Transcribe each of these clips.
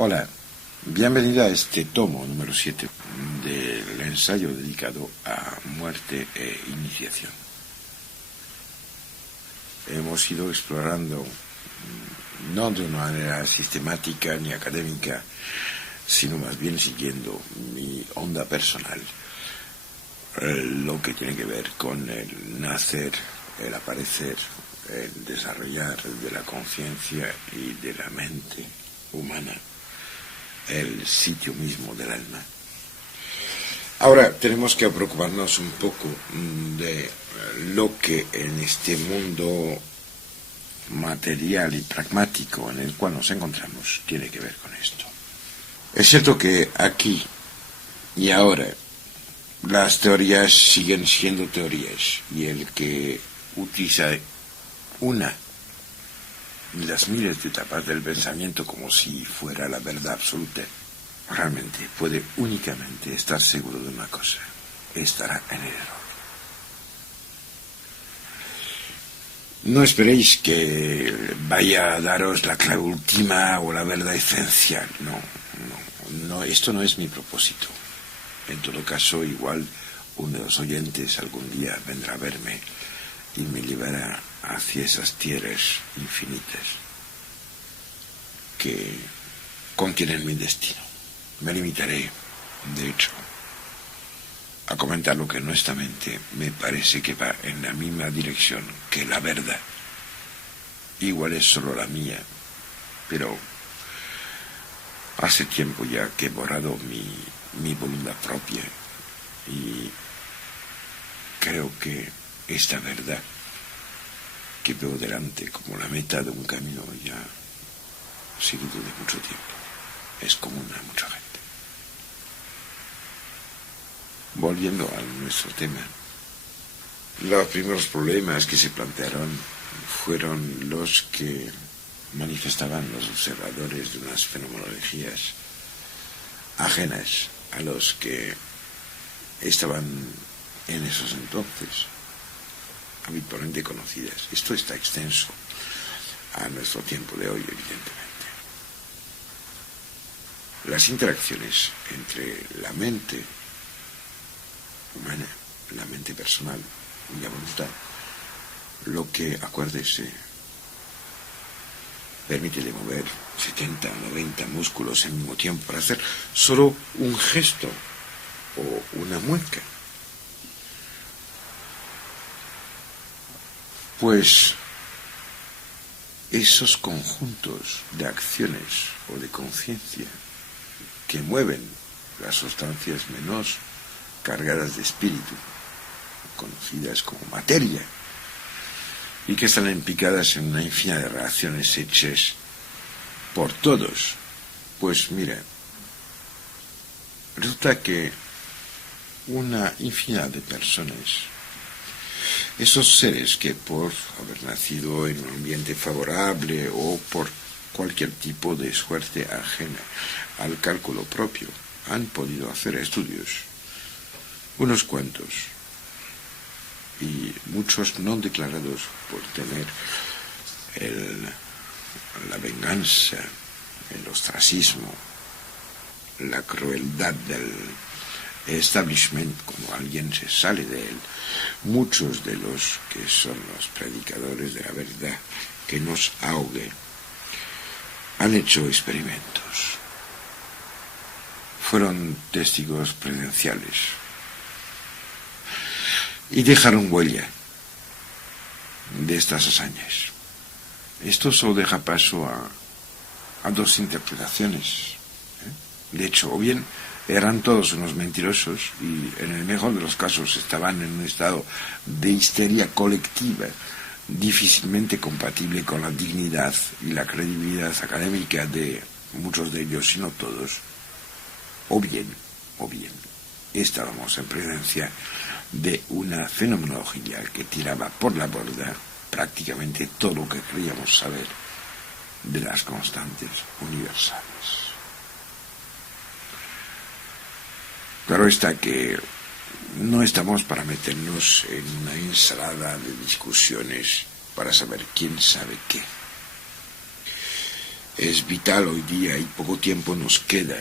Hola, bienvenida a este tomo número 7 del ensayo dedicado a muerte e iniciación. Hemos ido explorando, no de una manera sistemática ni académica, sino más bien siguiendo mi onda personal, lo que tiene que ver con el nacer, el aparecer, el desarrollar de la conciencia y de la mente humana, el sitio mismo del alma. Ahora tenemos que preocuparnos un poco de lo que en este mundo material y pragmático en el cual nos encontramos tiene que ver con esto. Es cierto que aquí y ahora las teorías siguen siendo teorías, y el que utiliza una y las miles de etapas del pensamiento como si fuera la verdad absoluta, realmente puede únicamente estar seguro de una cosa: estará en el error. No esperéis que vaya a daros la clave última o la verdad esencial. No, esto no es mi propósito. En todo caso, igual uno de los oyentes algún día vendrá a verme y me llevará hacia esas tierras infinitas que contienen mi destino. Me limitaré, de hecho, a comentar lo que honestamente me parece que va en la misma dirección que la verdad. Igual es solo la mía, pero hace tiempo ya que he borrado mi voluntad propia, y creo que esta verdad que veo delante como la meta de un camino ya seguido de mucho tiempo es común a mucha gente. Volviendo a nuestro tema, los primeros problemas que se plantearon fueron los que manifestaban los observadores de unas fenomenologías ajenas a los que estaban en esos entonces habitualmente conocidas. Esto está extenso a nuestro tiempo de hoy, evidentemente. Las interacciones entre la mente humana, la mente personal y la voluntad, lo que, acuérdese, permite de mover 70 o 90 músculos al mismo tiempo para hacer solo un gesto o una mueca. Pues esos conjuntos de acciones o de conciencia que mueven las sustancias menos cargadas de espíritu, conocidas como materia, y que están implicadas en una infinidad de relaciones hechas por todos, pues mira, resulta que una infinidad de personas, esos seres que por haber nacido en un ambiente favorable o por cualquier tipo de suerte ajena al cálculo propio, han podido hacer estudios, unos cuantos, y muchos no declarados por tener la venganza, el ostracismo, la crueldad del establishment, como alguien se sale de él. Muchos de los que son los predicadores de la verdad que nos ahogue han hecho experimentos, fueron testigos presenciales y dejaron huella de estas hazañas. Esto solo deja paso a dos interpretaciones. De hecho, o bien eran todos unos mentirosos y en el mejor de los casos estaban en un estado de histeria colectiva difícilmente compatible con la dignidad y la credibilidad académica de muchos de ellos, si no todos, o bien estábamos en presencia de una fenomenología que tiraba por la borda prácticamente todo lo que creíamos saber de las constantes universales. Claro está que no estamos para meternos en una ensalada de discusiones para saber quién sabe qué. es vital hoy día y poco tiempo nos queda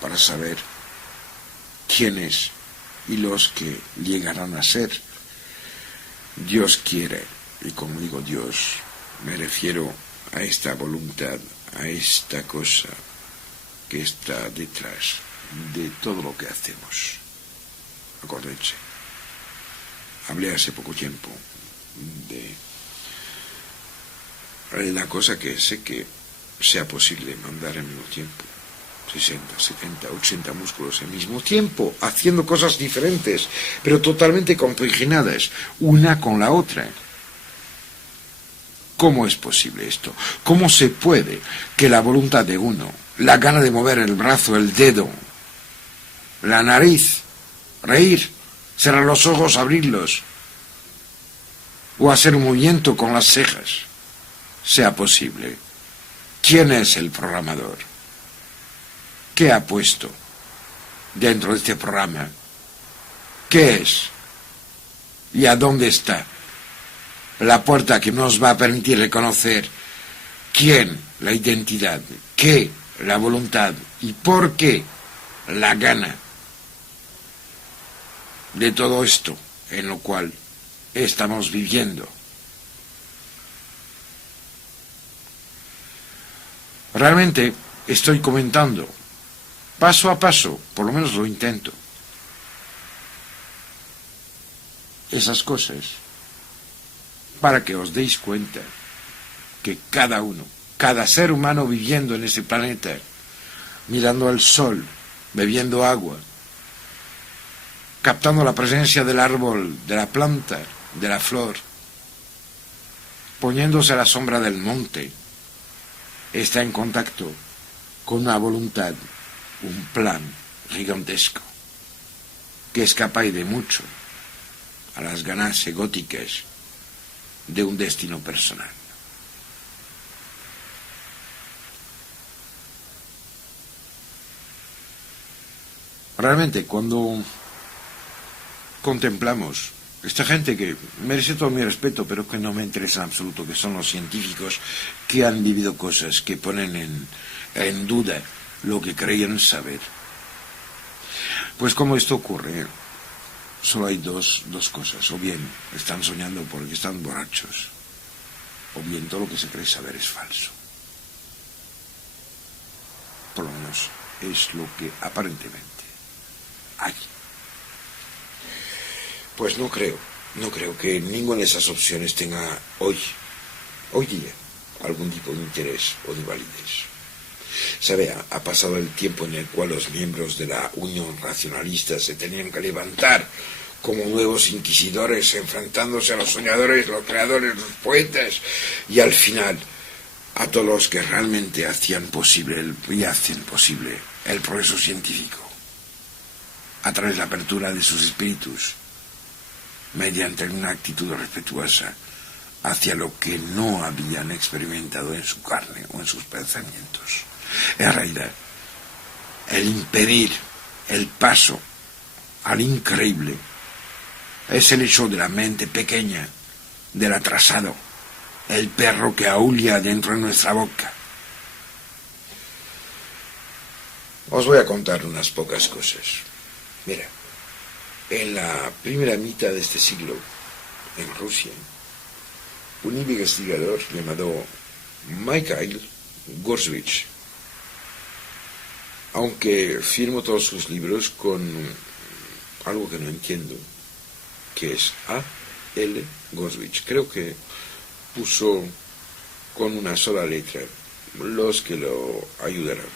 para saber quiénes y los que llegarán a ser. Dios quiere, y como digo Dios, me refiero a esta voluntad, a esta cosa que está detrás de todo lo que hacemos. Acuérdense, hablé hace poco tiempo de la cosa que sé que sea posible mandar al mismo tiempo 60, 70, 80 músculos al mismo tiempo, haciendo cosas diferentes, pero totalmente compaginadas, una con la otra. ¿Cómo es posible esto? ¿Cómo se puede que la voluntad de uno, la gana de mover el brazo, el dedo, la nariz, reír, cerrar los ojos, abrirlos, o hacer un movimiento con las cejas, sea posible? ¿Quién es el programador? ¿Qué ha puesto dentro de este programa? ¿Qué es? ¿Y a dónde está la puerta que nos va a permitir reconocer quién, la identidad, qué, la voluntad y por qué la gana de todo esto en lo cual estamos viviendo? Realmente estoy comentando paso a paso, por lo menos lo intento, esas cosas para que os deis cuenta que cada uno, cada ser humano viviendo en ese planeta, mirando al sol, bebiendo agua, captando la presencia del árbol, de la planta, de la flor, poniéndose a la sombra del monte, está en contacto con una voluntad, un plan gigantesco, que es capaz de mucho a las ganas egóticas de un destino personal. Realmente, cuando contemplamos esta gente que merece todo mi respeto, pero que no me interesa en absoluto, que son los científicos que han vivido cosas que ponen en duda lo que creían saber. Pues como esto ocurre, solo hay dos cosas: o bien están soñando porque están borrachos, o bien todo lo que se cree saber es falso. Por lo menos es lo que aparentemente hay. Pues no creo que ninguna de esas opciones tenga hoy día algún tipo de interés o de validez. ¿Sabe? Ha pasado el tiempo en el cual los miembros de la Unión Racionalista se tenían que levantar como nuevos inquisidores, enfrentándose a los soñadores, los creadores, los poetas, y al final a todos los que realmente hacían posible y hacen posible el progreso científico, a través de la apertura de sus espíritus, mediante una actitud respetuosa hacia lo que no habían experimentado en su carne o en sus pensamientos. En realidad, el impedir el paso al increíble es el hecho de la mente pequeña, del atrasado, el perro que aúlla dentro de nuestra boca. Os voy a contar unas pocas cosas. Mira, en la primera mitad de este siglo, en Rusia, un investigador llamado Mikhail Gorbachev, aunque firmo todos sus libros con algo que no entiendo, que es A.L. Gorbachev, creo que puso con una sola letra los que lo ayudarán.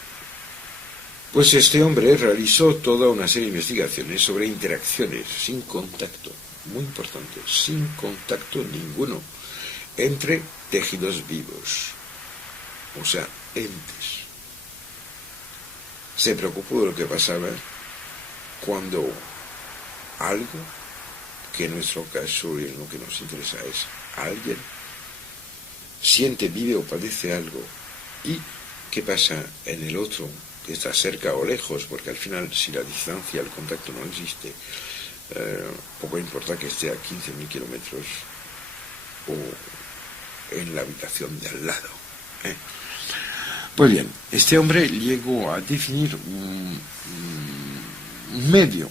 Pues este hombre realizó toda una serie de investigaciones sobre interacciones sin contacto, muy importante, sin contacto ninguno, entre tejidos vivos, o sea, entes. Se preocupó de lo que pasaba cuando algo, que en nuestro caso y en lo que nos interesa es alguien, siente, vive o padece algo, y qué pasa en el otro, que está cerca o lejos, porque al final, si la distancia, el contacto no existe, poco importa que esté a 15.000 kilómetros o en la habitación de al lado. Pues bien, este hombre llegó a definir un medio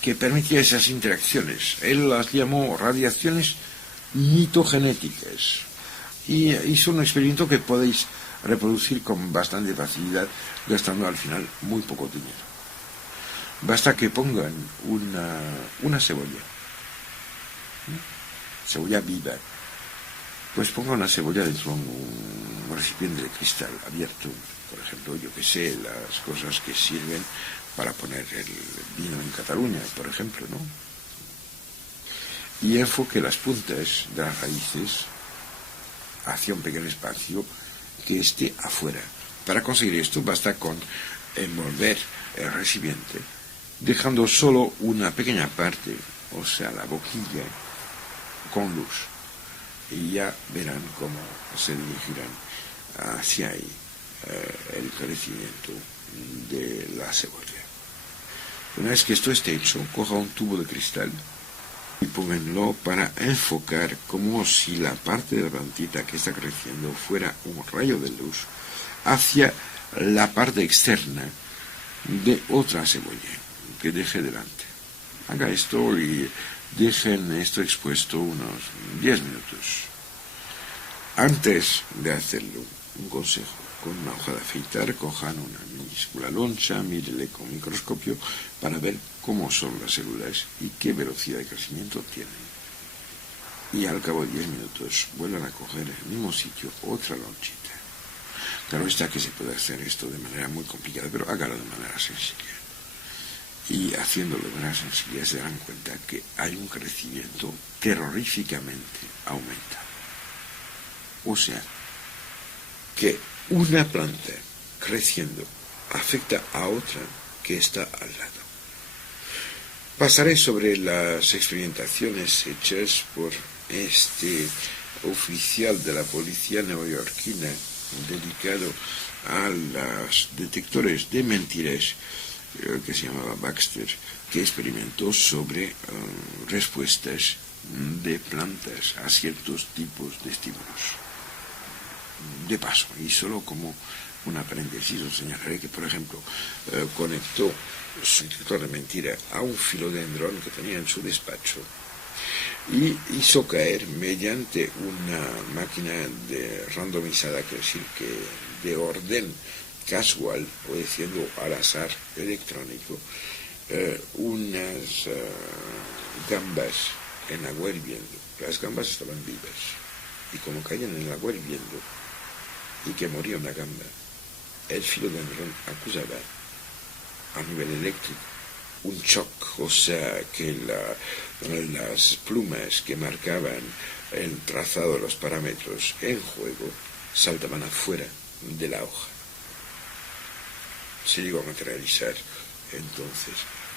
que permitía esas interacciones. Él las llamó radiaciones mitogenéticas. Y hizo un experimento que podéis reproducir con bastante facilidad, gastando al final muy poco dinero. Basta que pongan una cebolla viva. Pues ponga una cebolla dentro de un recipiente de cristal abierto, por ejemplo, yo que sé, las cosas que sirven para poner el vino en Cataluña, por ejemplo, ¿no? Y enfoque las puntas de las raíces hacia un pequeño espacio que esté afuera. Para conseguir esto basta con envolver el recipiente, dejando solo una pequeña parte, o sea, la boquilla, con luz. Y ya verán cómo se dirigirán hacia ahí el crecimiento de la cebolla. Una vez que esto esté hecho, coja un tubo de cristal y pónganlo para enfocar como si la parte de la plantita que está creciendo fuera un rayo de luz hacia la parte externa de otra cebolla que deje delante. Haga esto y dejen esto expuesto unos 10 minutos. Antes de hacerlo, un consejo: con una hoja de afeitar, cojan una minúscula loncha, mírele con microscopio para ver cómo son las células y qué velocidad de crecimiento tienen. Y al cabo de 10 minutos vuelvan a coger en el mismo sitio otra lonchita. Claro está que se puede hacer esto de manera muy complicada, pero hágalo de manera sencilla. Y haciéndolo de manera sencilla se darán cuenta que hay un crecimiento terroríficamente aumentado. O sea, que una planta creciendo afecta a otra que está al lado. Pasaré sobre las experimentaciones hechas por este oficial de la policía neoyorquina dedicado a los detectores de mentiras, que se llamaba Baxter, que experimentó sobre respuestas de plantas a ciertos tipos de estímulos. De paso, y solo como una paréntesis, os señalaré que, por ejemplo, conectó su detector de mentira a un filodendrón que tenía en su despacho y hizo caer mediante una máquina randomizada, quiere decir que de orden casual, o diciendo al azar electrónico, unas gambas en agua hirviendo. Las gambas estaban vivas y como caían en el agua hirviendo y que moría una gamba, el filodendrón acusaba a nivel eléctrico un shock, o sea que las plumas que marcaban el trazado de los parámetros en juego saltaban afuera de la hoja. Se llegó a materializar entonces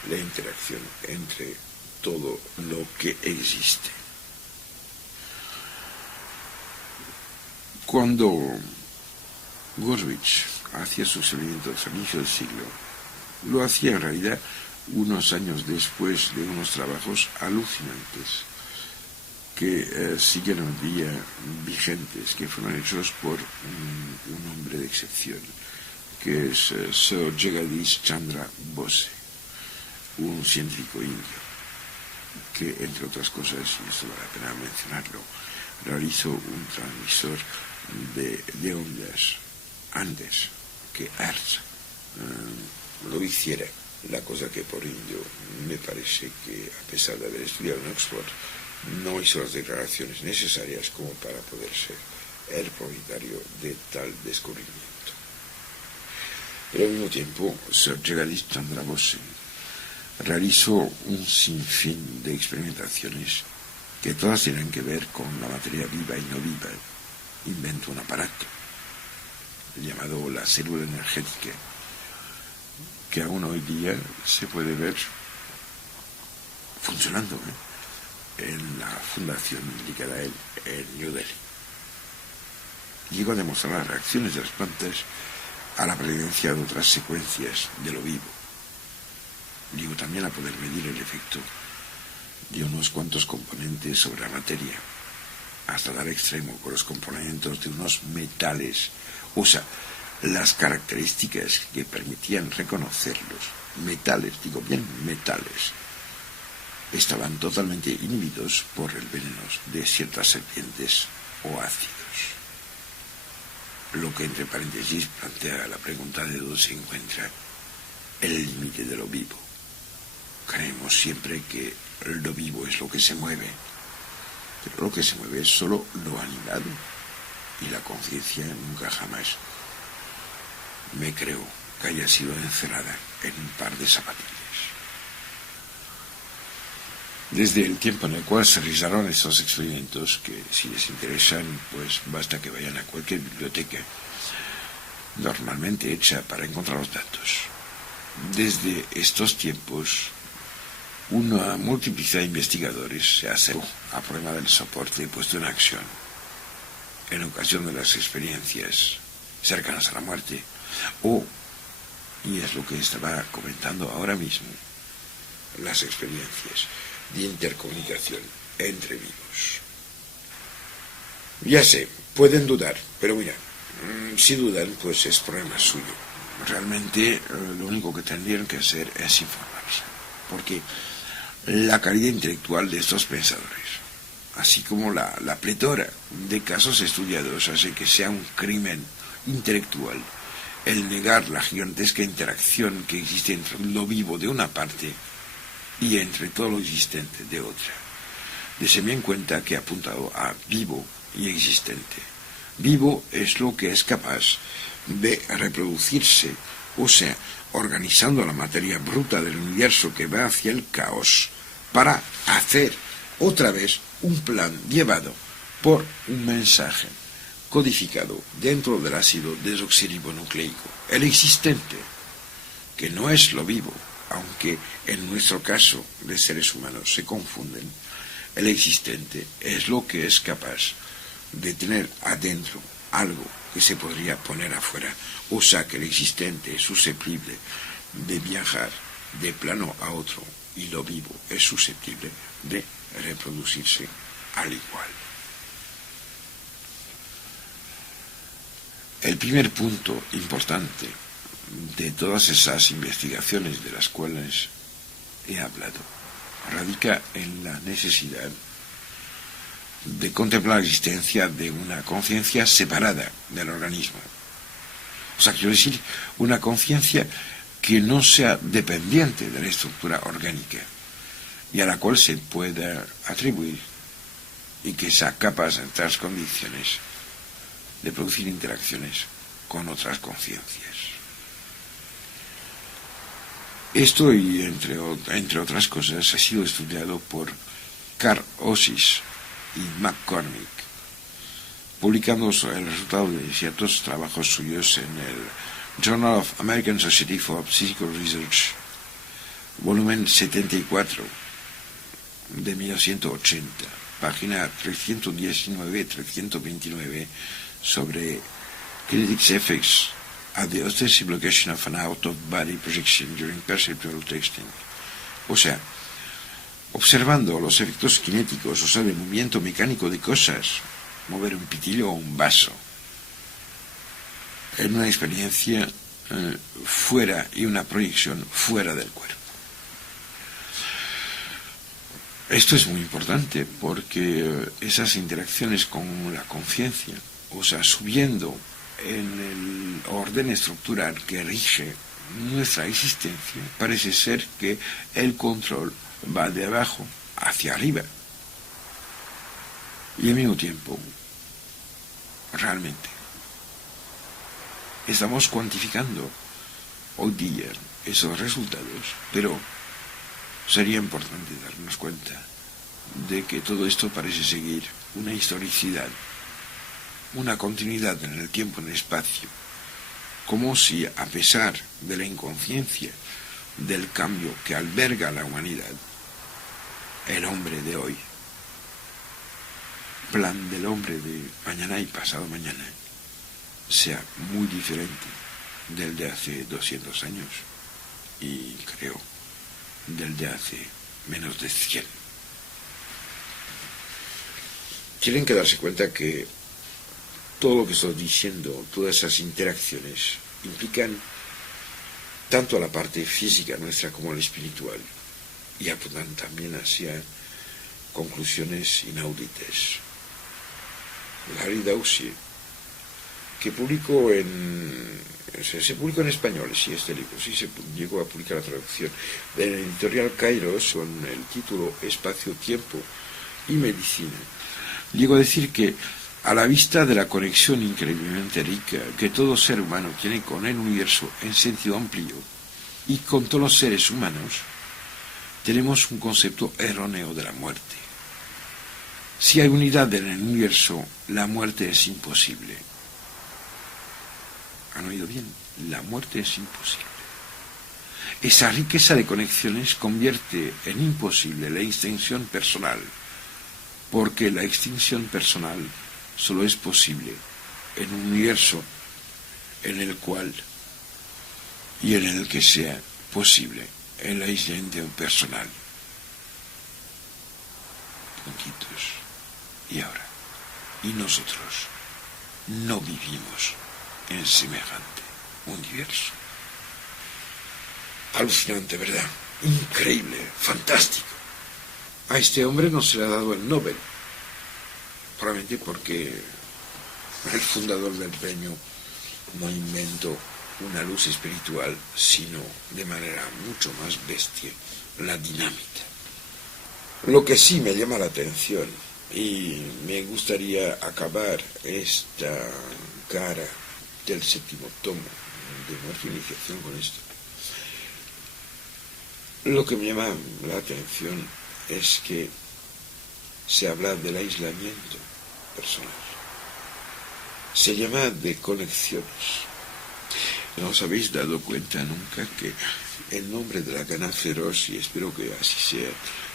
la interacción entre todo lo que existe. Cuando Gorswitch hacía su experimento al inicio del siglo, lo hacía en realidad unos años después de unos trabajos alucinantes que siguen hoy día vigentes, que fueron hechos por un hombre de excepción, que es Sir Jagadish Chandra Bose, un científico indio, que entre otras cosas, y esto vale la pena mencionarlo, realizó un transmisor de ondas antes que Hertz lo hiciera, la cosa que por indio me parece que, a pesar de haber estudiado en Oxford, no hizo las declaraciones necesarias como para poder ser el propietario de tal descubrimiento. Pero al mismo tiempo, Sir Jagadish Chandra Bose realizó un sinfín de experimentaciones que todas tienen que ver con la materia viva y no viva. Inventó un aparato llamado la célula energética, que aún hoy día se puede ver funcionando en la fundación dedicada a él en New Delhi. Llegó a demostrar las reacciones de las plantas a la presencia de otras secuencias de lo vivo. Llegó también a poder medir el efecto de unos cuantos componentes sobre la materia, hasta dar extremo con los componentes de unos metales O sea, las características que permitían reconocerlos, metales, digo bien metales, estaban totalmente inhibidos por el veneno de ciertas serpientes o ácidos. Lo que entre paréntesis plantea la pregunta de dónde se encuentra el límite de lo vivo. Creemos siempre que lo vivo es lo que se mueve, pero lo que se mueve es solo lo animado, y la conciencia nunca jamás me creo que haya sido encerrada en un par de zapatillas. Desde el tiempo en el cual se realizaron estos experimentos, que si les interesan, pues basta que vayan a cualquier biblioteca, normalmente hecha para encontrar los datos. Desde estos tiempos, una multiplicidad de investigadores se hace a prueba del soporte puesto en acción, en ocasión de las experiencias cercanas a la muerte, y es lo que estaba comentando ahora mismo, las experiencias de intercomunicación entre vivos. Ya sé, pueden dudar, pero mira, si dudan, pues es problema suyo. Realmente lo único que tendrían que hacer es informarse, porque la calidad intelectual de estos pensadores, así como la pletora de casos estudiados, hace que sea un crimen intelectual el negar la gigantesca interacción que existe entre lo vivo de una parte y entre todo lo existente de otra. Dese bien cuenta que he apuntado a vivo y existente. Vivo es lo que es capaz de reproducirse, o sea, organizando la materia bruta del universo que va hacia el caos, para hacer otra vez un plan llevado por un mensaje codificado dentro del ácido desoxirribonucleico. El existente, que no es lo vivo, aunque en nuestro caso de seres humanos se confunden, el existente es lo que es capaz de tener adentro algo que se podría poner afuera, o sea que el existente es susceptible de viajar de plano a otro, y lo vivo es susceptible de reproducirse al igual. El primer punto importante de todas esas investigaciones de las cuales he hablado radica en la necesidad de contemplar la existencia de una conciencia separada del organismo. O sea, quiero decir, una conciencia que no sea dependiente de la estructura orgánica y a la cual se pueda atribuir y que sea capaz en otras condiciones de producir interacciones con otras conciencias. Esto, y entre otras cosas, ha sido estudiado por Carl Osis y McCormick, publicando el resultado de ciertos trabajos suyos en el Journal of American Society for Psychical Research, volumen 74, de 1980, página 319-329, sobre Kinetic Effects at the ostensible location of an out-of-body projection during perceptual texting. O sea, observando los efectos cinéticos, o sea, de movimiento mecánico de cosas, mover un pitillo o un vaso, en una experiencia fuera y una proyección fuera del cuerpo. Esto es muy importante porque esas interacciones con la conciencia, o sea, subiendo en el orden estructural que rige nuestra existencia, parece ser que el control va de abajo hacia arriba. Y al mismo tiempo, realmente, estamos cuantificando hoy día esos resultados, pero sería importante darnos cuenta de que todo esto parece seguir una historicidad, una continuidad en el tiempo y en el espacio, como si, a pesar de la inconsciencia del cambio que alberga la humanidad, el hombre de hoy, plan del hombre de mañana y pasado mañana, sea muy diferente del de hace 200 años y creo del de hace menos de 100. Tienen que darse cuenta que todo lo que estoy diciendo, todas esas interacciones, implican tanto a la parte física nuestra como a la espiritual, y apuntan también hacia conclusiones inauditas. Harry Dawsey, que publicó se publicó en español, sí, este libro, sí se llegó a publicar la traducción, de la editorial Kairos, con el título Espacio, Tiempo y Medicina. Llegó a decir que, a la vista de la conexión increíblemente rica que todo ser humano tiene con el universo en sentido amplio y con todos los seres humanos, tenemos un concepto erróneo de la muerte. Si hay unidad en el universo, la muerte es imposible. ¿Han oído bien? La muerte es imposible. Esa riqueza de conexiones convierte en imposible la extinción personal, porque la extinción personal solo es posible en un universo en el cual y en el que sea posible el aislamiento personal. Puntitos. Y ahora, y nosotros no vivimos en semejante universo. Alucinante, ¿verdad? Increíble, fantástico. A este hombre no se le ha dado el Nobel, probablemente porque el fundador del premio no inventó una luz espiritual, sino de manera mucho más bestia, la dinamita. Lo que sí me llama la atención, y me gustaría acabar esta cara del 7º tomo de nuestra iniciación con esto. Lo que me llama la atención es que se habla del aislamiento personal. Se llama de conexiones. ¿No os habéis dado cuenta nunca que en nombre de la gana feroz, y espero que así sea,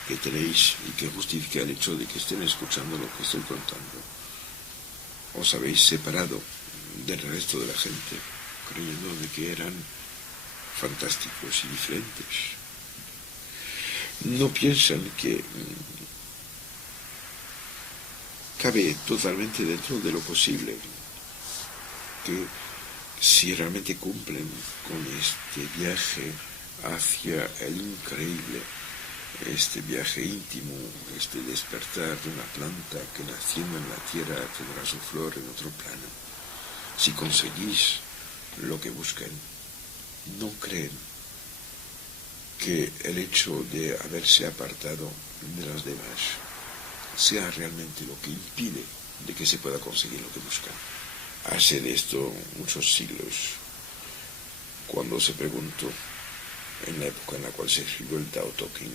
que tenéis y que justifica el hecho de que estén escuchando lo que estoy contando, os habéis separado del resto de la gente, creyendo de que eran fantásticos y diferentes? No piensan que cabe totalmente dentro de lo posible, que si realmente cumplen con este viaje hacia el increíble, este viaje íntimo, este despertar de una planta que naciendo en la tierra tendrá su flor en otro plano, si conseguís lo que buscan, no creen que el hecho de haberse apartado de las demás sea realmente lo que impide de que se pueda conseguir lo que buscan. Hace de esto muchos siglos, cuando se preguntó, en la época en la cual se escribió el Tao Te Ching,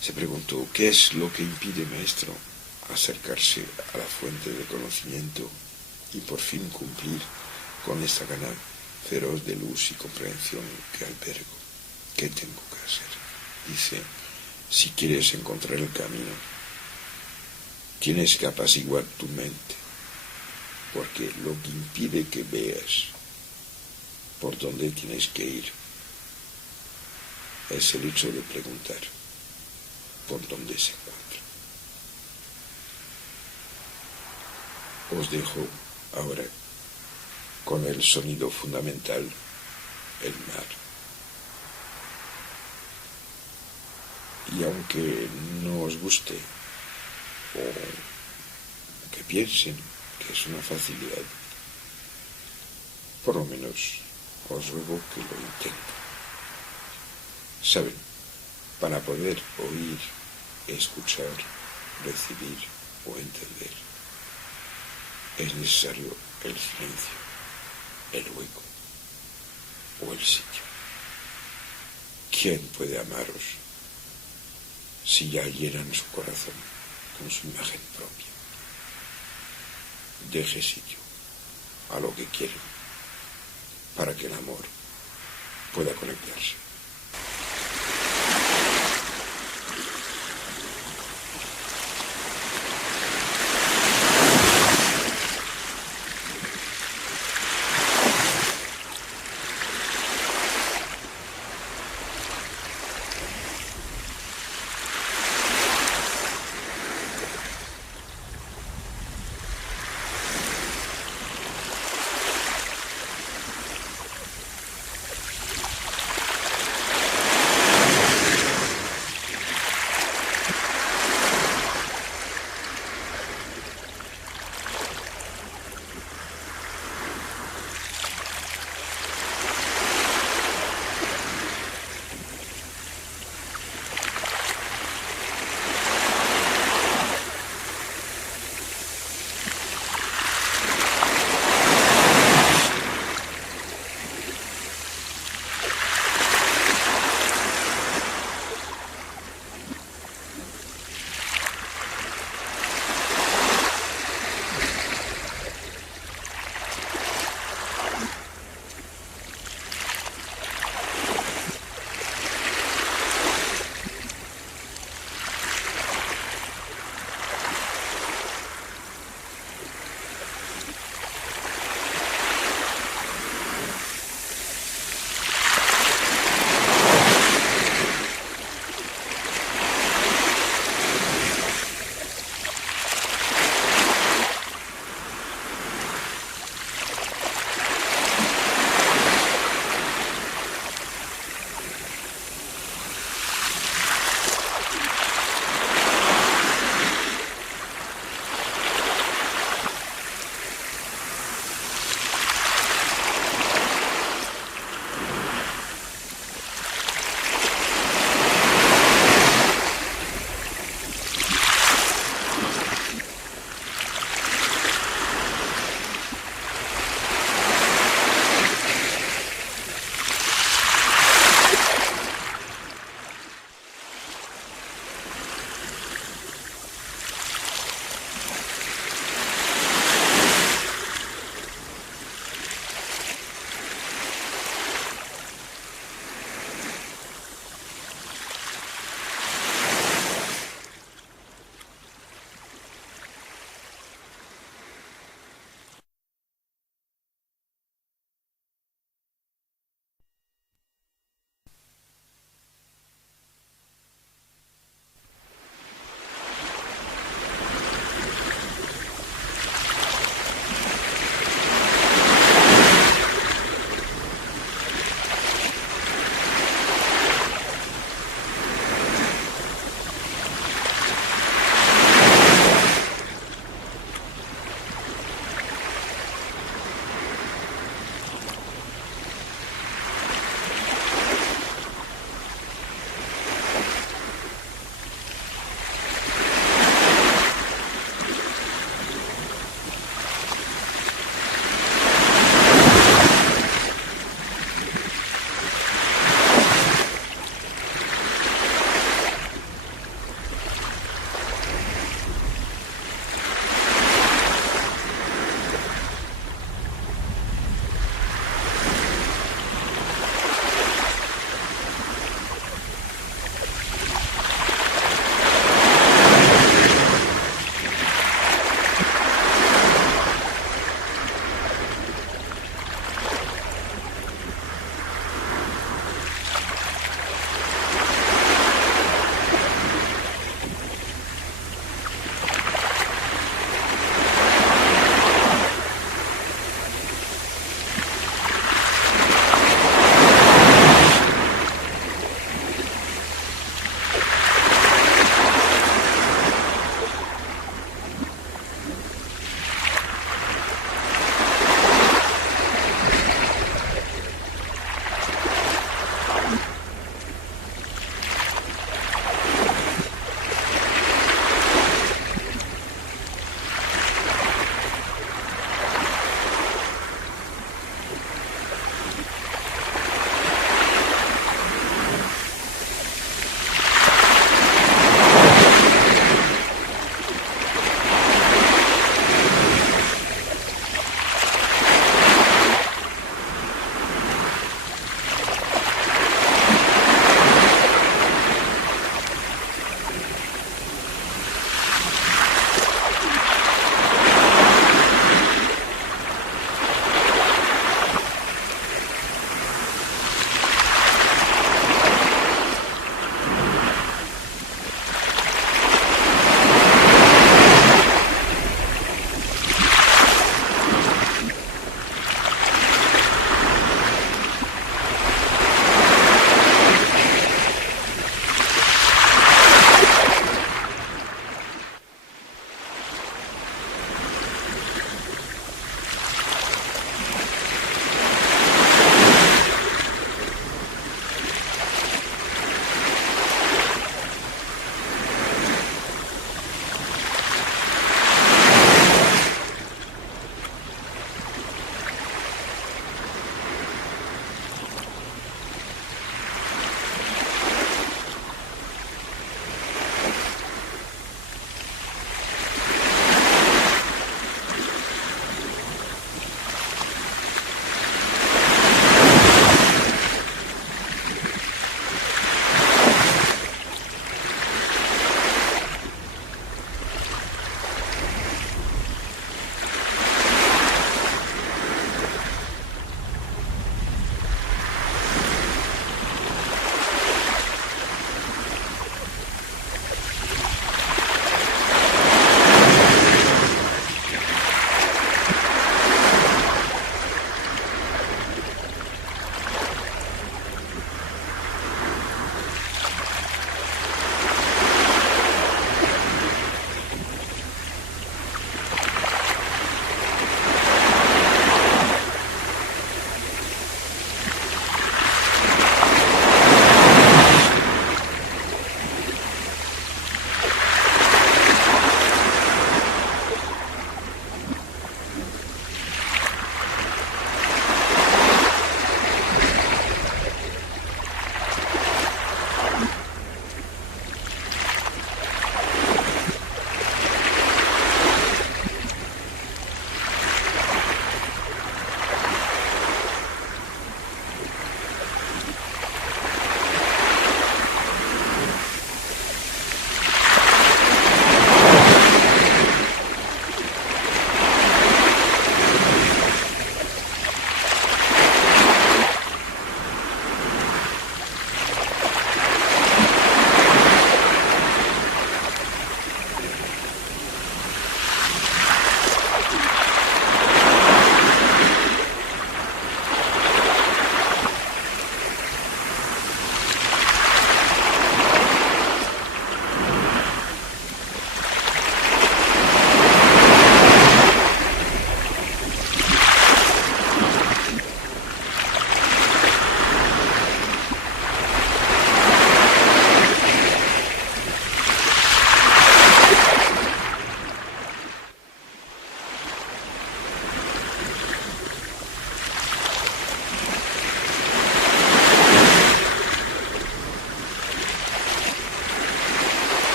se preguntó, ¿qué es lo que impide, maestro, acercarse a la fuente del conocimiento y por fin cumplir con esta gana feroz de luz y comprensión que albergo? ¿Qué tengo que hacer? Dice, si quieres encontrar el camino, tienes que apaciguar tu mente, porque lo que impide que veas por dónde tienes que ir es el hecho de preguntar por dónde se encuentra. Os dejo ahora con el sonido fundamental, el mar. Y aunque no os guste, o que piensen que es una facilidad, por lo menos os ruego que lo intenten. Saben, para poder oír, escuchar, recibir o entender, es necesario el silencio, el hueco o el sitio. ¿Quién puede amaros si ya llenan su corazón con su imagen propia? Deje sitio a lo que quieren para que el amor pueda conectarse.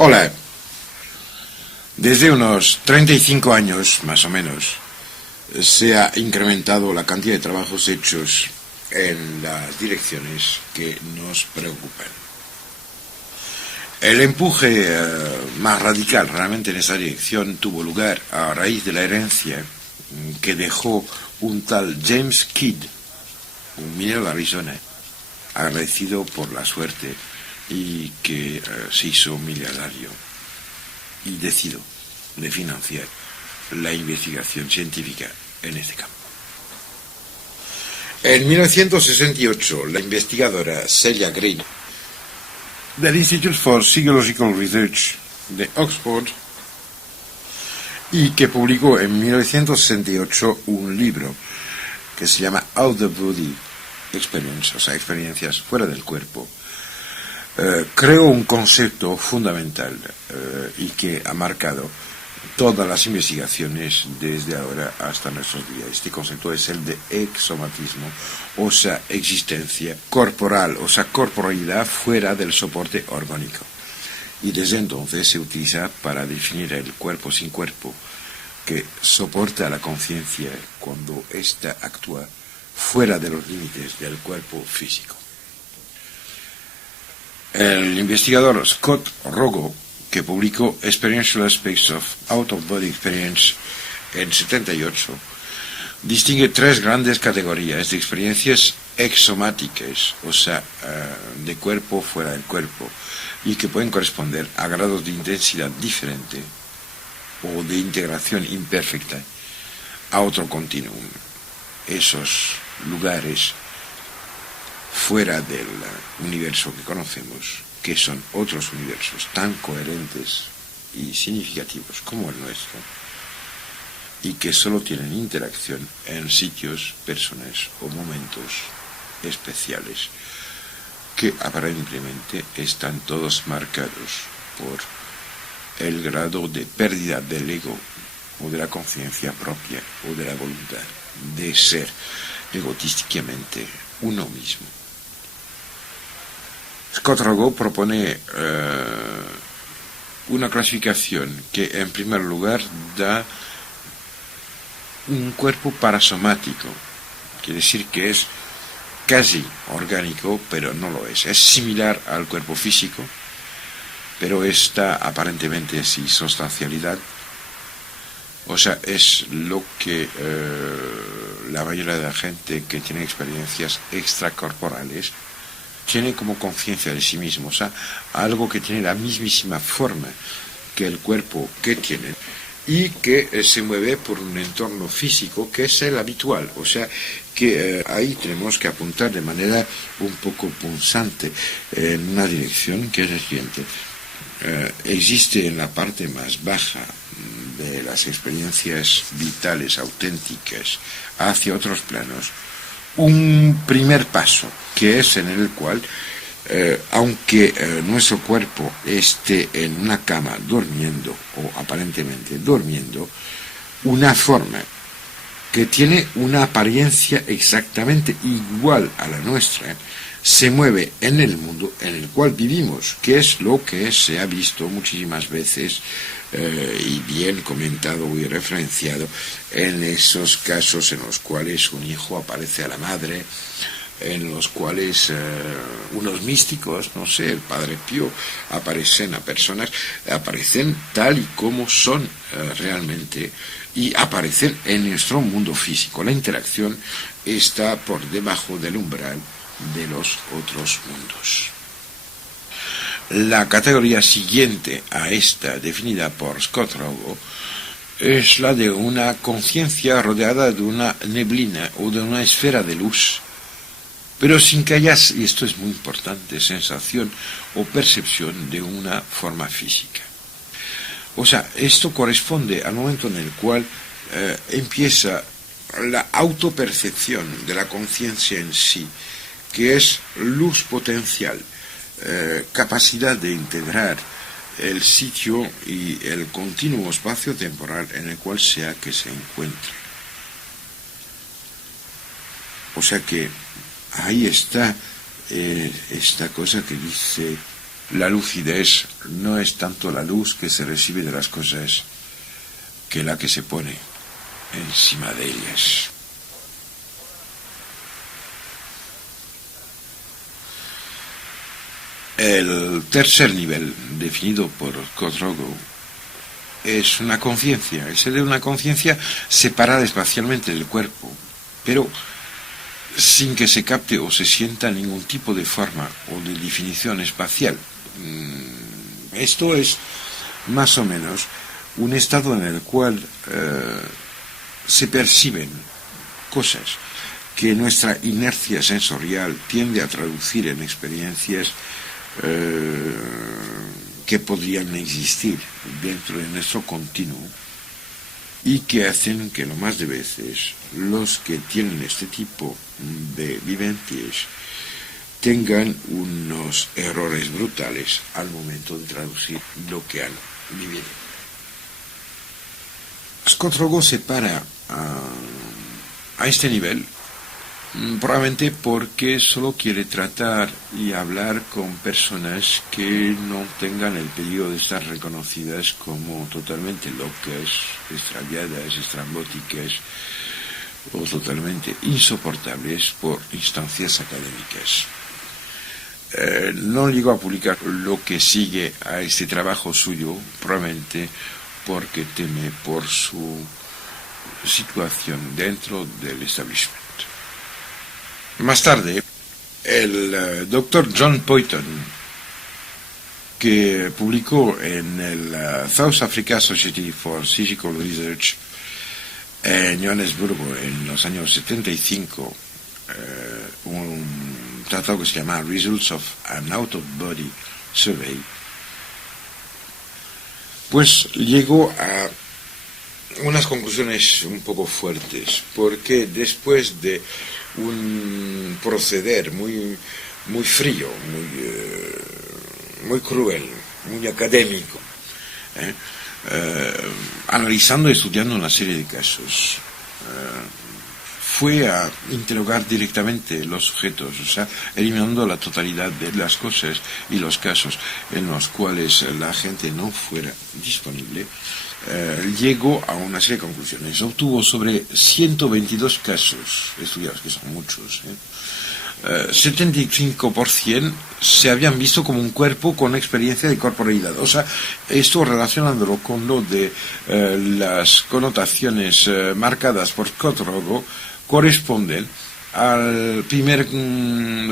Hola. Desde unos 35 años, más o menos, se ha incrementado la cantidad de trabajos hechos en las direcciones que nos preocupan. El empuje más radical realmente en esa dirección tuvo lugar a raíz de la herencia que dejó un tal James Kidd, un minero de Arizona, agradecido por la suerte y que se hizo miliardario y decidió de financiar la investigación científica en este campo. En 1968, la investigadora Celia Green del Institute for Psychological Research de Oxford, y que publicó en 1968 un libro que se llama Out of the Body Experience, o sea, experiencias fuera del cuerpo, creó un concepto fundamental y que ha marcado todas las investigaciones desde ahora hasta nuestros días. Este concepto es el de exomatismo, o sea, existencia corporal, o sea, corporalidad fuera del soporte orgánico. Y desde entonces se utiliza para definir el cuerpo sin cuerpo, que soporta la conciencia cuando ésta actúa fuera de los límites del cuerpo físico. El investigador Scott Rogo, que publicó Experiential Aspects of Out-of-Body Experience en 78, distingue tres grandes categorías de experiencias exomáticas, o sea, de cuerpo fuera del cuerpo, y que pueden corresponder a grados de intensidad diferente o de integración imperfecta a otro continuum. Esos lugares fuera del universo que conocemos, que son otros universos tan coherentes y significativos como el nuestro, y que solo tienen interacción en sitios, personas o momentos especiales, que aparentemente están todos marcados por el grado de pérdida del ego o de la conciencia propia o de la voluntad de ser egotísticamente uno mismo. Scott Rogo propone una clasificación que en primer lugar da un cuerpo parasomático, quiere decir que es casi orgánico, pero no lo es. Es similar al cuerpo físico, pero está aparentemente sin sustancialidad. O sea, es lo que la mayoría de la gente que tiene experiencias extracorporales tiene como conciencia de sí mismo, o sea, algo que tiene la mismísima forma que el cuerpo que tiene y que se mueve por un entorno físico que es el habitual, o sea, que ahí tenemos que apuntar de manera un poco punzante en una dirección que es la siguiente. Existe en la parte más baja de las experiencias vitales auténticas hacia otros planos un primer paso, que es en el cual, aunque nuestro cuerpo esté en una cama durmiendo, o aparentemente durmiendo, una forma que tiene una apariencia exactamente igual a la nuestra, se mueve en el mundo en el cual vivimos, que es lo que se ha visto muchísimas veces y bien comentado y referenciado en esos casos en los cuales un hijo aparece a la madre, en los cuales unos místicos, no sé, el Padre Pío, aparecen a personas, aparecen tal y como son realmente, y aparecen en nuestro mundo físico. La interacción está por debajo del umbral de los otros mundos. La categoría siguiente a esta, definida por Scott Rogo, es la de una conciencia rodeada de una neblina o de una esfera de luz, pero sin que haya, y esto es muy importante, sensación o percepción de una forma física. O sea, esto corresponde al momento en el cual empieza la autopercepción de la conciencia en sí, que es luz potencial, capacidad de integrar el sitio y el continuo espacio temporal en el cual sea que se encuentre. O sea que ahí está esta cosa que dice La lucidez no es tanto la luz que se recibe de las cosas que la que se pone encima de ellas. El tercer nivel, definido por Kotrogo, es una conciencia, es el de una conciencia separada espacialmente del cuerpo, pero sin que se capte o se sienta ningún tipo de forma o de definición espacial. Esto es más o menos un estado en el cual se perciben cosas que nuestra inercia sensorial tiende a traducir en experiencias que podrían existir dentro de nuestro continuo y que hacen que lo más de veces los que tienen este tipo de vivencias tengan unos errores brutales al momento de traducir lo que han vivido. Kotrogo se para a este nivel probablemente porque solo quiere tratar y hablar con personas que no tengan el peligro de estar reconocidas como totalmente locas, extraviadas, estrambóticas o totalmente insoportables por instancias académicas. No llegó a publicar lo que sigue a este trabajo suyo, probablemente porque teme por su situación dentro del establishment. Más tarde, el doctor John Poyton, que publicó en el South Africa Society for Psychical Research en Johannesburgo en los años 75, un tratado que se llama Results of an Out-of-Body Survey, pues llegó a unas conclusiones un poco fuertes, porque después de un proceder muy frío, muy cruel, muy académico, analizando y estudiando una serie de casos, fue a interrogar directamente los sujetos, o sea, eliminando la totalidad de las cosas y los casos en los cuales la gente no fuera disponible. Llegó a una serie de conclusiones. Obtuvo sobre 122 casos estudiados, que son muchos. 75% se habían visto como un cuerpo con experiencia de corporeidad. O sea, esto relacionándolo con lo de las connotaciones marcadas por Kotrogo, corresponden a la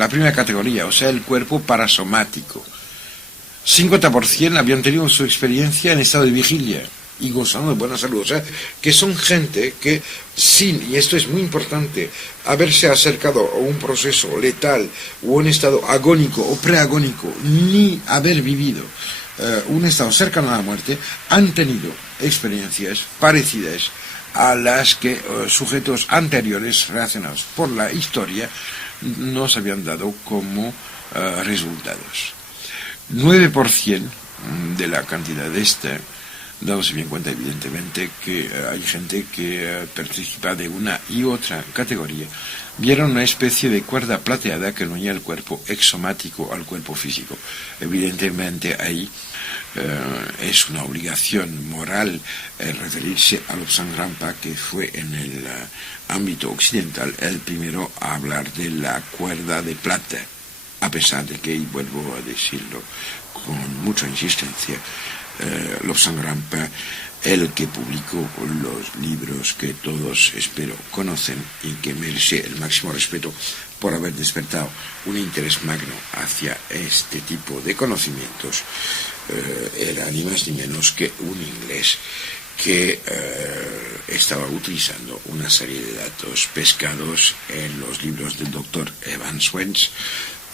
primera categoría, o sea, el cuerpo parasomático. 50% habían tenido su experiencia en estado de vigilia y gozando de buena salud, o sea, que son gente que sin, y esto es muy importante, haberse acercado a un proceso letal o un estado agónico o preagónico, ni haber vivido un estado cercano a la muerte, han tenido experiencias parecidas a las que sujetos anteriores relacionados por la historia nos habían dado como resultados. 9% de la cantidad de dándose bien cuenta evidentemente que hay gente que participa de una y otra categoría, vieron una especie de cuerda plateada que unía el cuerpo exomático al cuerpo físico. Evidentemente ahí es una obligación moral referirse a Lobsang Rampa, que fue en el ámbito occidental el primero a hablar de la cuerda de plata, a pesar de que, y vuelvo a decirlo con mucha insistencia, Lobsang Rampa, el que publicó los libros que todos espero conocen y que merece el máximo respeto por haber despertado un interés magno hacia este tipo de conocimientos, era ni más ni menos que un inglés que estaba utilizando una serie de datos pescados en los libros del doctor Evans Wentz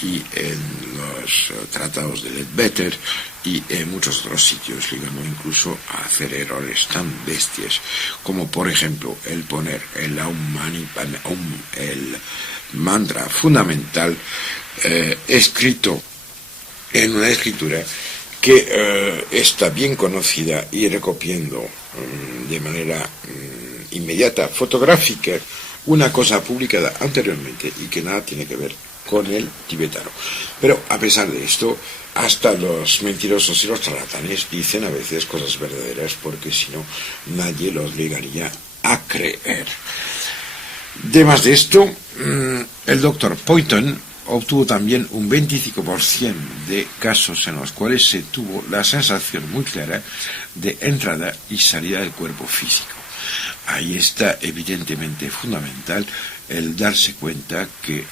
y en los tratados de Ledbetter y en muchos otros sitios, llegando incluso a hacer errores tan bestias como, por ejemplo, el poner el Aum Mani Padme Hum, el mantra fundamental, escrito en una escritura que está bien conocida y recopiendo de manera inmediata, fotográfica, una cosa publicada anteriormente y que nada tiene que ver con el tibetano. Pero a pesar de esto, hasta los mentirosos y los charlatanes dicen a veces cosas verdaderas, porque si no, nadie los llegaría a creer. Además de esto, el doctor Poynton obtuvo también un 25% de casos en los cuales se tuvo la sensación muy clara de entrada y salida del cuerpo físico. Ahí está evidentemente fundamental el darse cuenta que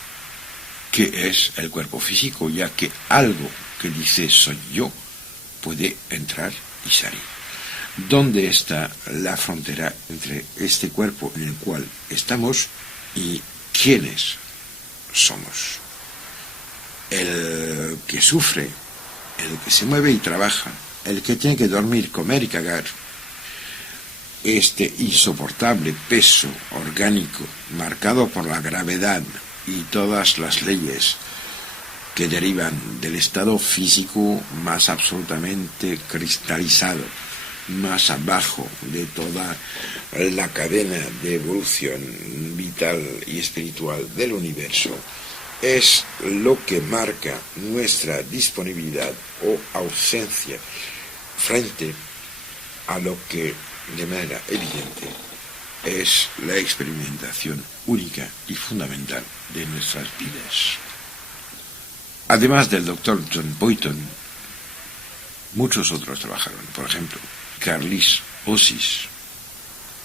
es el cuerpo físico, ya que algo que dice soy yo puede entrar y salir. ¿Dónde está la frontera entre este cuerpo en el cual estamos y quiénes somos? El que sufre, el que se mueve y trabaja, el que tiene que dormir, comer y cagar, este insoportable peso orgánico marcado por la gravedad y todas las leyes que derivan del estado físico más absolutamente cristalizado, más abajo de toda la cadena de evolución vital y espiritual del universo, es lo que marca nuestra disponibilidad o ausencia frente a lo que de manera evidente es la experimentación única y fundamental de nuestras vidas. Además del doctor John Poynton, muchos otros trabajaron. Por ejemplo, Carlis Osis,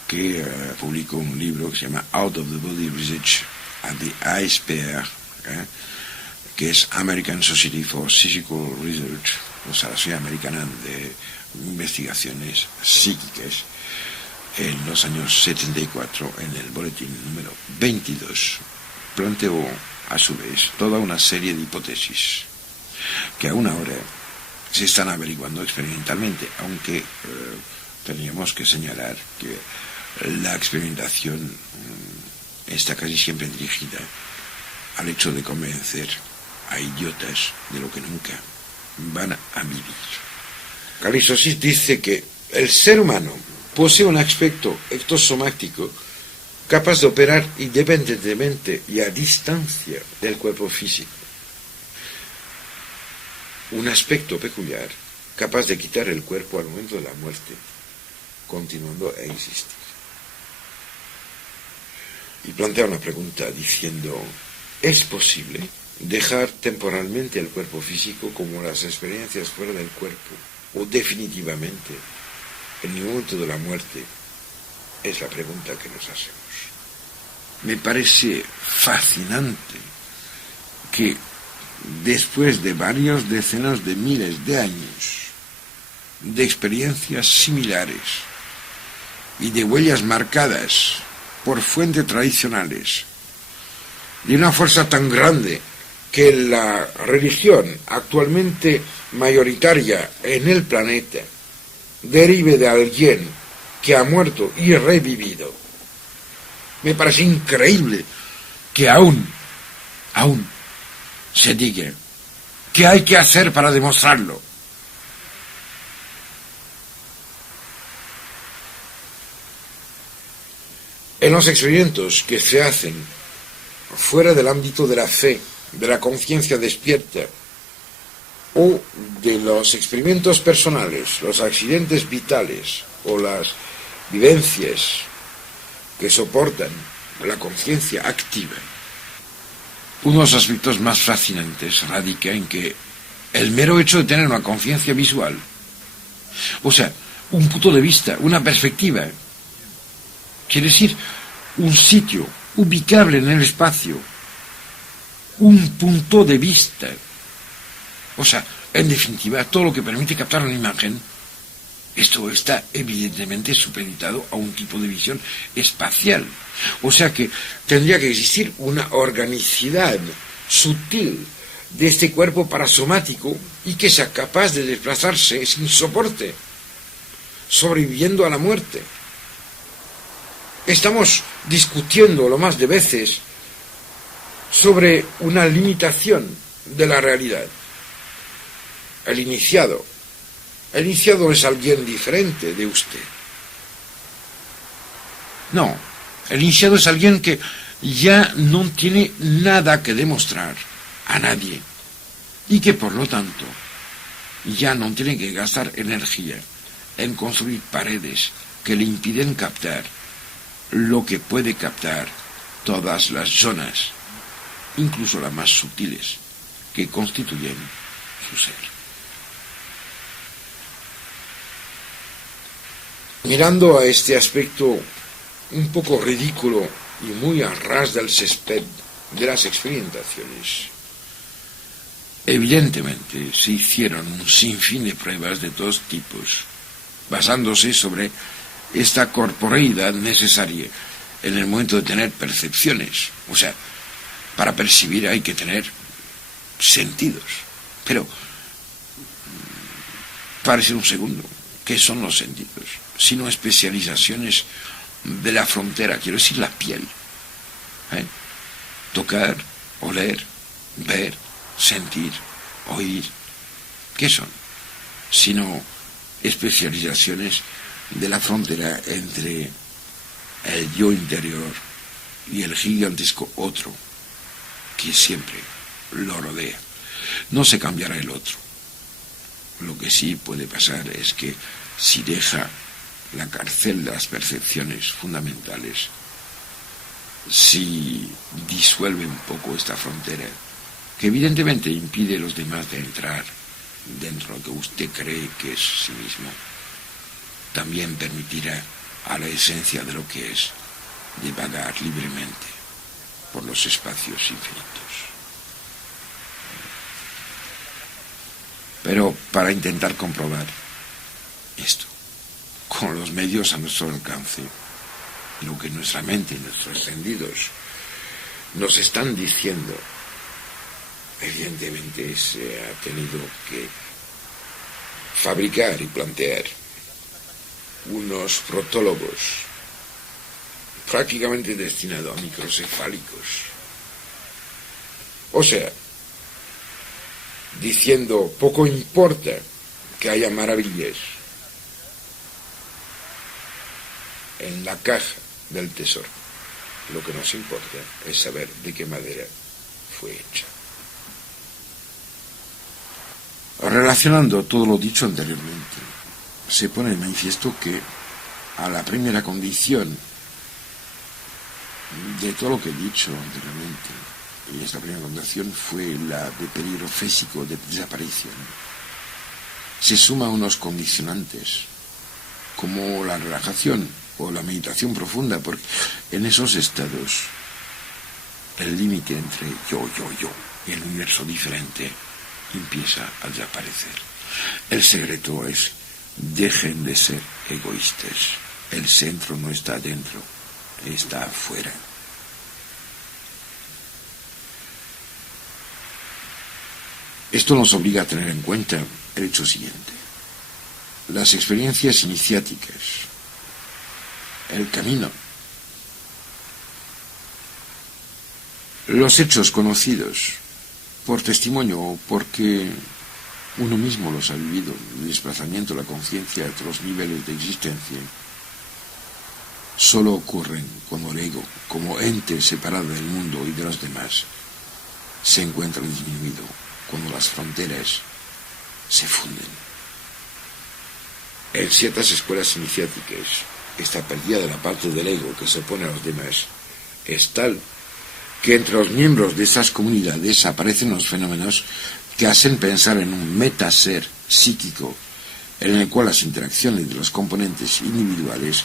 que publicó un libro que se llama Out of the Body Research at the ISPR, que es American Society for Psychical Research, o sea, la Sociedad Americana de Investigaciones Psíquicas, en los años 74, en el boletín número 22, planteó a su vez toda una serie de hipótesis que aún ahora se están averiguando experimentalmente, aunque teníamos que señalar que la experimentación está casi siempre dirigida al hecho de convencer a idiotas de lo que nunca van a vivir. Carlis Osis dice que el ser humano posee un aspecto ectosomático capaz de operar independientemente y a distancia del cuerpo físico. Un aspecto peculiar capaz de quitar el cuerpo al momento de la muerte, continuando a existir. Y plantea una pregunta diciendo: ¿es posible dejar temporalmente el cuerpo físico como las experiencias fuera del cuerpo, o definitivamente en el momento de la muerte? Es la pregunta que nos hacemos. Me parece fascinante que después de varios decenas de miles de años de experiencias similares y de huellas marcadas por fuentes tradicionales, de una fuerza tan grande que la religión actualmente mayoritaria en el planeta derive de alguien que ha muerto y revivido, me parece increíble que aún se diga qué hay que hacer para demostrarlo. En los experimentos que se hacen fuera del ámbito de la fe, de la conciencia despierta, o de los experimentos personales, los accidentes vitales o las vivencias que soportan la conciencia activa, uno de los aspectos más fascinantes radica en que el mero hecho de tener una conciencia visual, o sea, un punto de vista, una perspectiva, quiere decir un sitio ubicable en el espacio, un punto de vista, o sea, en definitiva, todo lo que permite captar una imagen, esto está evidentemente supeditado a un tipo de visión espacial. O sea que tendría que existir una organicidad sutil de este cuerpo parasomático y que sea capaz de desplazarse sin soporte, sobreviviendo a la muerte. Estamos discutiendo lo más de veces sobre una limitación de la realidad. El iniciado es alguien diferente de usted. No, el iniciado es alguien que ya no tiene nada que demostrar a nadie y que por lo tanto ya no tiene que gastar energía en construir paredes que le impiden captar lo que puede captar todas las zonas, incluso las más sutiles, que constituyen su ser. Mirando a este aspecto un poco ridículo y muy a ras del césped de las experimentaciones, evidentemente se hicieron un sinfín de pruebas de todos tipos, basándose sobre esta corporeidad necesaria en el momento de tener percepciones. O sea, para percibir hay que tener sentidos. Pero, párese un segundo, ¿qué son los sentidos? Sino especializaciones de la frontera, quiero decir la piel. Tocar, oler, ver, sentir, oír. ¿Qué son? Sino especializaciones de la frontera entre el yo interior y el gigantesco otro que siempre lo rodea. No se cambiará el otro. Lo que sí puede pasar es que si deja la cárcel de las percepciones fundamentales, si disuelve un poco esta frontera, que evidentemente impide a los demás de entrar dentro de lo que usted cree que es sí mismo, también permitirá a la esencia de lo que es divagar libremente por los espacios infinitos. Pero para intentar comprobar esto, con los medios a nuestro alcance, lo que nuestra mente y nuestros sentidos nos están diciendo, evidentemente se ha tenido que fabricar y plantear unos protólogos prácticamente destinados a microcefálicos. O sea, diciendo, poco importa que haya maravillas en la caja del tesoro. Lo que nos importa es saber de qué madera fue hecha. Relacionando todo lo dicho anteriormente, se pone de manifiesto que a la primera condición de todo lo que he dicho anteriormente, y esta primera condición fue la de peligro físico de desaparición, se suman unos condicionantes como la relajación o la meditación profunda, porque en esos estados el límite entre yo y el universo diferente empieza a desaparecer. El secreto es: dejen de ser egoístas. El centro no está adentro, está afuera. Esto nos obliga a tener en cuenta el hecho siguiente: las experiencias iniciáticas, el camino, los hechos conocidos por testimonio o porque uno mismo los ha vivido, el desplazamiento de la conciencia a otros niveles de existencia, solo ocurren cuando el ego, como ente separado del mundo y de los demás, se encuentra disminuido, cuando las fronteras se funden. En ciertas escuelas iniciáticas, esta pérdida de la parte del ego que se opone a los demás es tal que entre los miembros de esas comunidades aparecen los fenómenos que hacen pensar en un metaser psíquico, en el cual las interacciones de los componentes individuales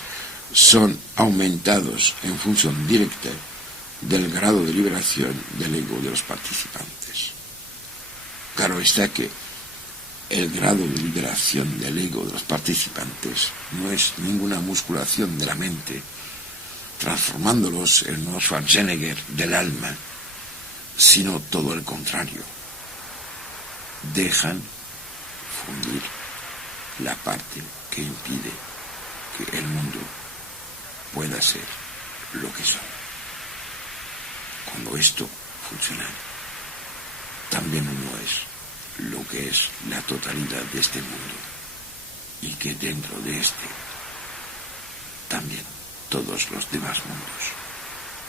son aumentados en función directa del grado de liberación del ego de los participantes. Claro está que el grado de liberación del ego de los participantes no es ninguna musculación de la mente, transformándolos en un Schwarzenegger del alma, sino todo el contrario. Dejan fundir la parte que impide que el mundo pueda ser lo que son. Cuando esto funciona, también uno es lo que es la totalidad de este mundo, y que dentro de este también todos los demás mundos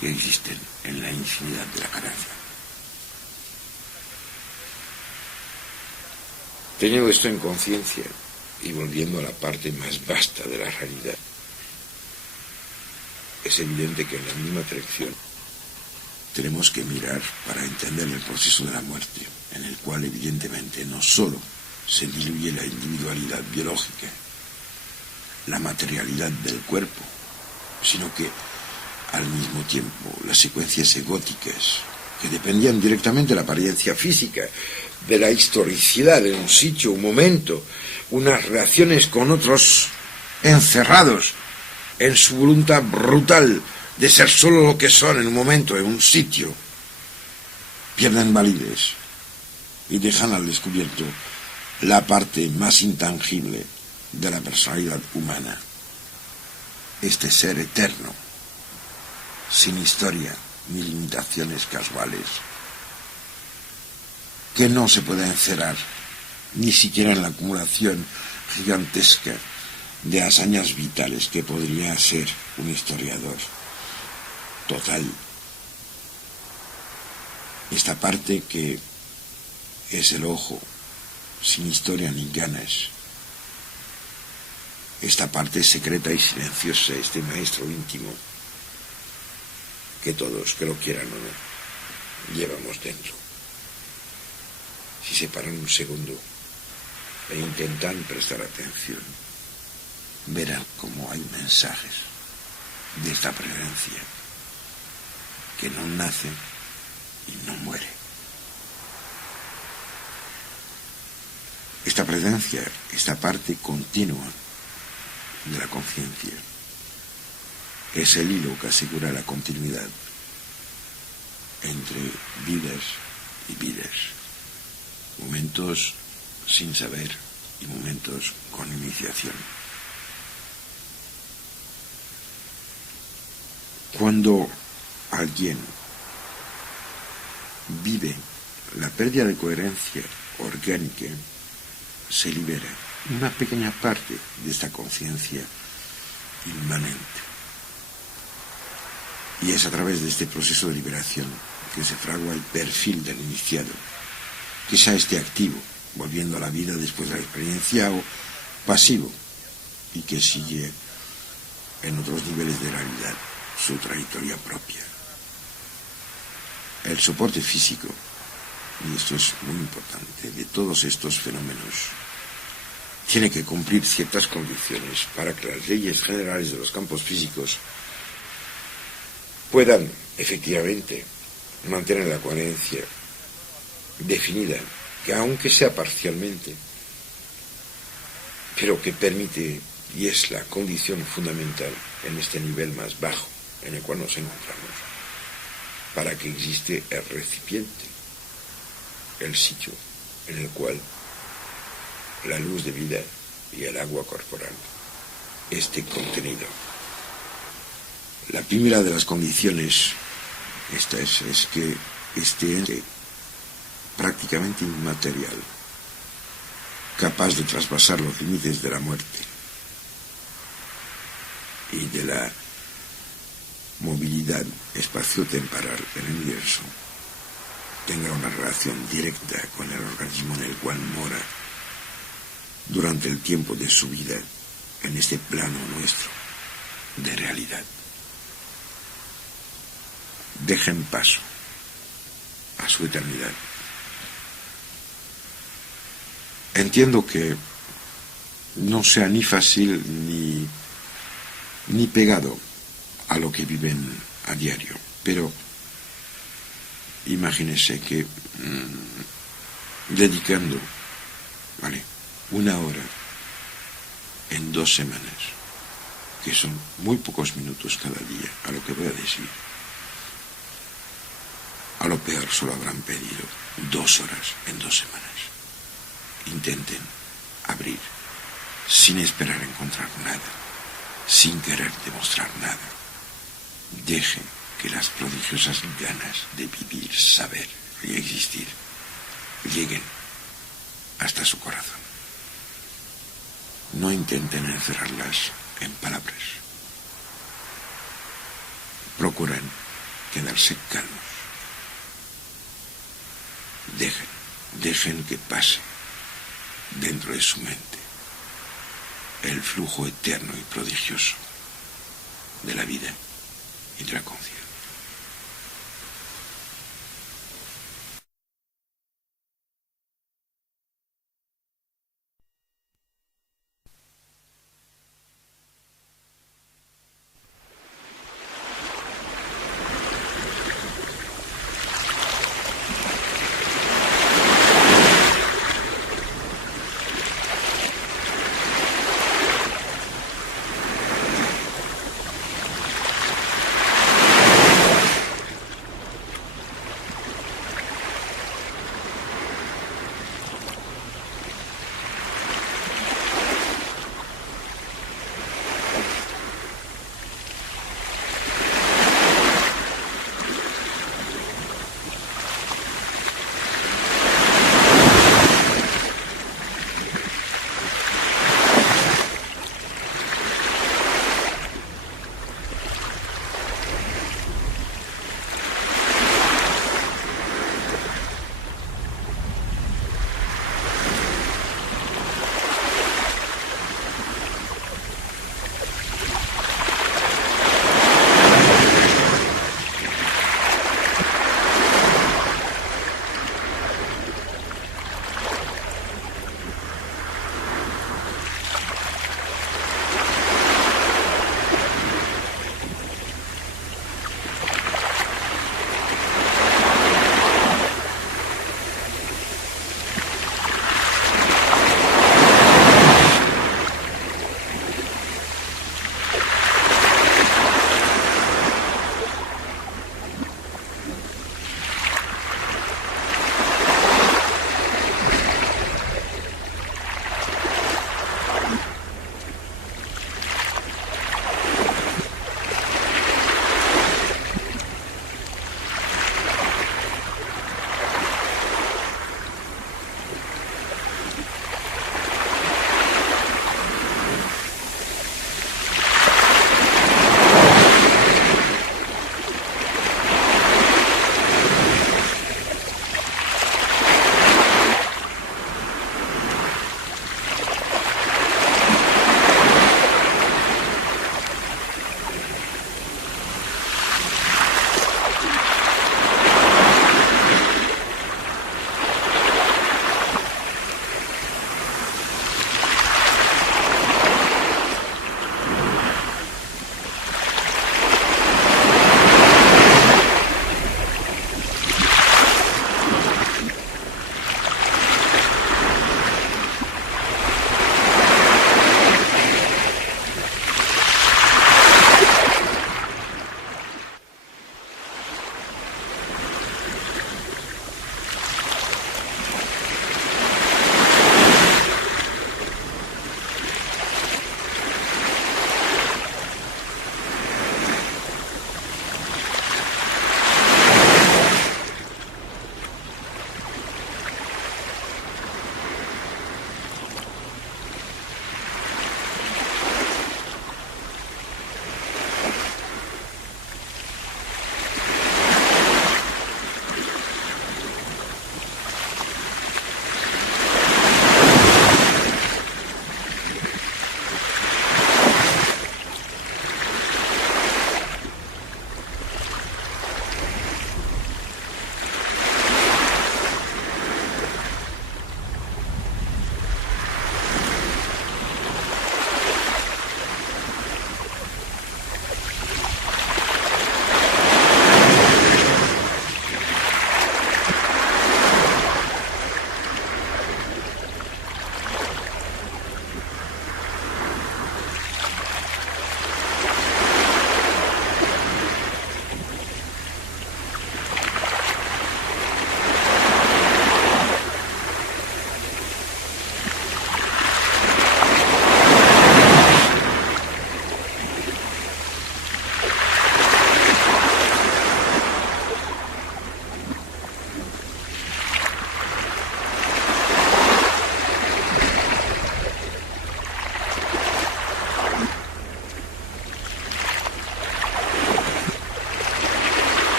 que existen en la infinidad de la galaxia. Teniendo esto en conciencia y volviendo a la parte más vasta de la realidad, es evidente que en la misma dirección tenemos que mirar para entender el proceso de la muerte, en el cual evidentemente no solo se diluye la individualidad biológica, la materialidad del cuerpo, sino que al mismo tiempo las secuencias egóticas, que dependían directamente de la apariencia física, de la historicidad de un sitio, un momento, unas relaciones con otros encerrados en su voluntad brutal de ser solo lo que son en un momento, en un sitio, pierden validez y dejan al descubierto la parte más intangible de la personalidad humana, este ser eterno, sin historia ni limitaciones casuales, que no se puede encerrar ni siquiera en la acumulación gigantesca de hazañas vitales que podría ser un historiador total. Esta parte que es el ojo, sin historia ni ganas, esta parte secreta y silenciosa, este maestro íntimo, que todos, que lo quieran o no, llevamos dentro. Si se paran un segundo e intentan prestar atención, verán cómo hay mensajes de esta presencia que no nace y no muere. Esta presencia, esta parte continua de la conciencia, es el hilo que asegura la continuidad entre vidas y vidas, momentos sin saber y momentos con iniciación. Cuando alguien vive la pérdida de coherencia orgánica, se libera una pequeña parte de esta conciencia inmanente. Y es a través de este proceso de liberación que se fragua el perfil del iniciado, que sea este activo, volviendo a la vida después de la experiencia, o pasivo, y que sigue en otros niveles de realidad su trayectoria propia. El soporte físico, y esto es muy importante, de todos estos fenómenos, tiene que cumplir ciertas condiciones para que las leyes generales de los campos físicos puedan efectivamente mantener la coherencia definida, que aunque sea parcialmente, pero que permite, y es la condición fundamental en este nivel más bajo en el cual nos encontramos, para que existe el recipiente, el sitio en el cual la luz de vida y el agua corporal esté contenido. La primera de las condiciones, esta es que este ente prácticamente inmaterial, capaz de traspasar los límites de la muerte y de la movilidad espaciotemporal en el universo, tenga una relación directa con el organismo en el cual mora durante el tiempo de su vida en este plano nuestro de realidad. Dejen paso a su eternidad. Entiendo que no sea ni fácil ni pegado a lo que viven a diario, pero imagínense que dedicando, una hora en 2 semanas, que son muy pocos minutos cada día, a lo que voy a decir, a lo peor solo habrán pedido 2 horas en 2 semanas. Intenten abrir sin esperar encontrar nada, sin querer demostrar nada. Dejen que las prodigiosas ganas de vivir, saber y existir lleguen hasta su corazón. No intenten encerrarlas en palabras. Procuren quedarse calmos. Dejen que pase dentro de su mente el flujo eterno y prodigioso de la vida y de la conciencia.